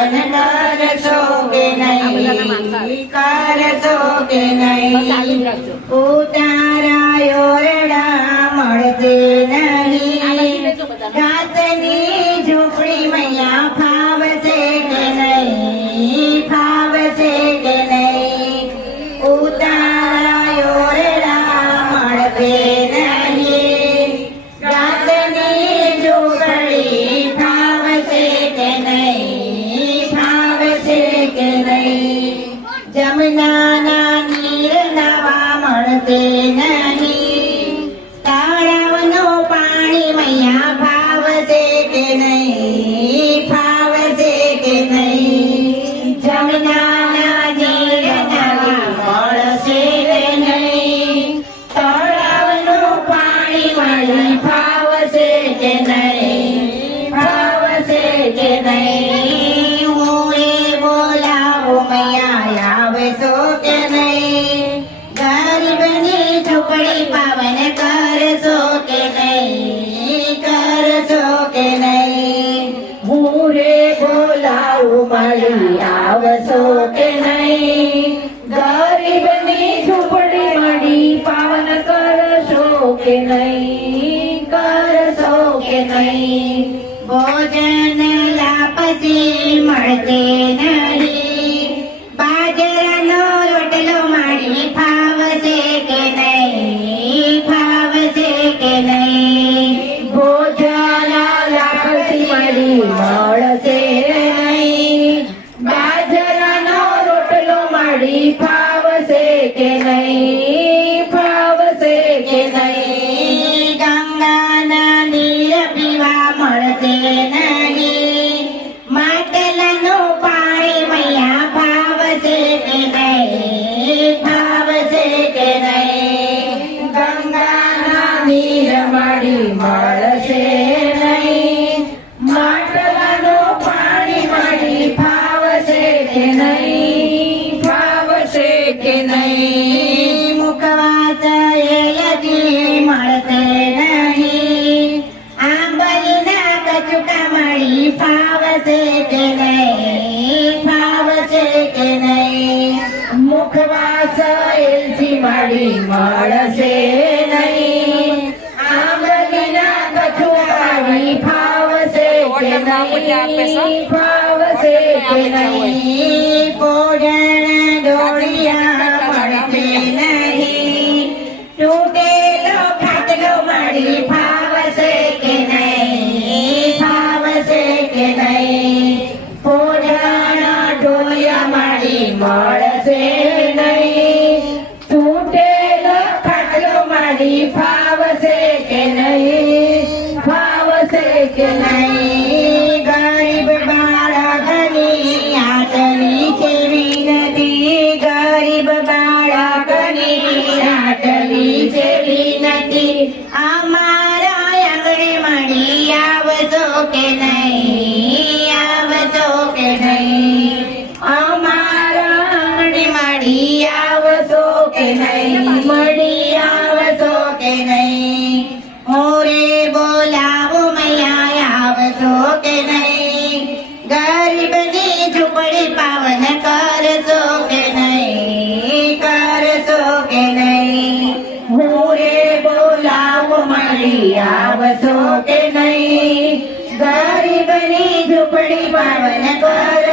પાવન કરશો કે નહીં, કરશો કે નહીં. ઉતારા ઓરડા મળશે નહીં, ઘાસની ઝૂંપડી મૈયા ફાવશે કે નહીં, ફાવશે કે નહીં. ઉતારા ઓરડા મળશે નહીં, ઘાસની ઝૂંપડી ફાવશે કે નહીં, ફાવશે કે નહીં. જમનાના નીર નવા મળશે નહીં, તળાવનું પાણી મૈયા ફાવશે કે નહીં, ફાવશે કે નહીં. જમનાના નીર નવા મળશે કે નહીં, તળાવનું પાણી મળી ફાવશે કે નહીં, ફાવશે કે નહીં. હું એ બોલાવું મૈયા આવશો કે નહીં, ગરીબની ઝૂંપડી પાવન કરશો કે નહીં, કરશો કે નહીં. હું રે બોલાવું મળી આવશો કે નહીં, ગરીબની ઝૂંપડી મળી પાવન કરશો કે નહીં, કરશો કે નહીં. ભોજન લાપસી મળશે નહીં, બાજરાનો રોટલો મારી ફાવશે કે નહીં, ફાવશે કે નહીં. ભોજન લાપસી મળી મળશે નહીં, બાજરાનો રોટલો મારી ફાવશે કે નહીં, ફાવશે કે નહીં. ગંગાના નીર પીવા મળશે નહીં, માટલાનું પાણી મૈયા ફાવશે કે નહીં, ફાવશે કે નહીં. ગંગાના નીર મળી મળશે નહીં, માટલાનું પાણી મળી ફાવશે કે નહીં, ફાવશે કે નહીં. મુખવાસ એલજી મળશે નહીં, આંબલીના કચુકા મળી ફાવશે કે નહીં, ફાવશે કે નહીં. મુખવાસ એલચી મળી મળશે નહીં, આંબલીના કચુકા મળી ફાવશે કે નહીં, ફાવશે કે નહીં. પોઢણ દોડિયા મળશે નહીં, તૂટેલો ખાટલો મળી ફાવશે કે નહીં, ફાવશે કે નહીં. પોઢણ ઢોલિયા મળી મળશે નહીં, તૂટેલો ખાટલો મળી ફાવશે કે નહીં, ફાવશે કે નહીં. ગરીબ બાળકની આટલી જેવી નથી, ગરીબ બાળકની આટલી જેવી નથી. અમારા આંગણે મળી આવશો કે નહીં, આવશો કે નહીં. અમારા આંગણે મળી આવશો કે નહીં, મળી આવશો કે નહીં. મોરે બોલાવો મૈયા આવશો કે નહીં, ગરીબની ઝૂંપડી પાવન કરશો કે નહીં, કરશો કે નહીં. મોરે બોલાવો મળી આવશો કે નહીં, ગરીબની ઝૂંપડી પાવન કરશો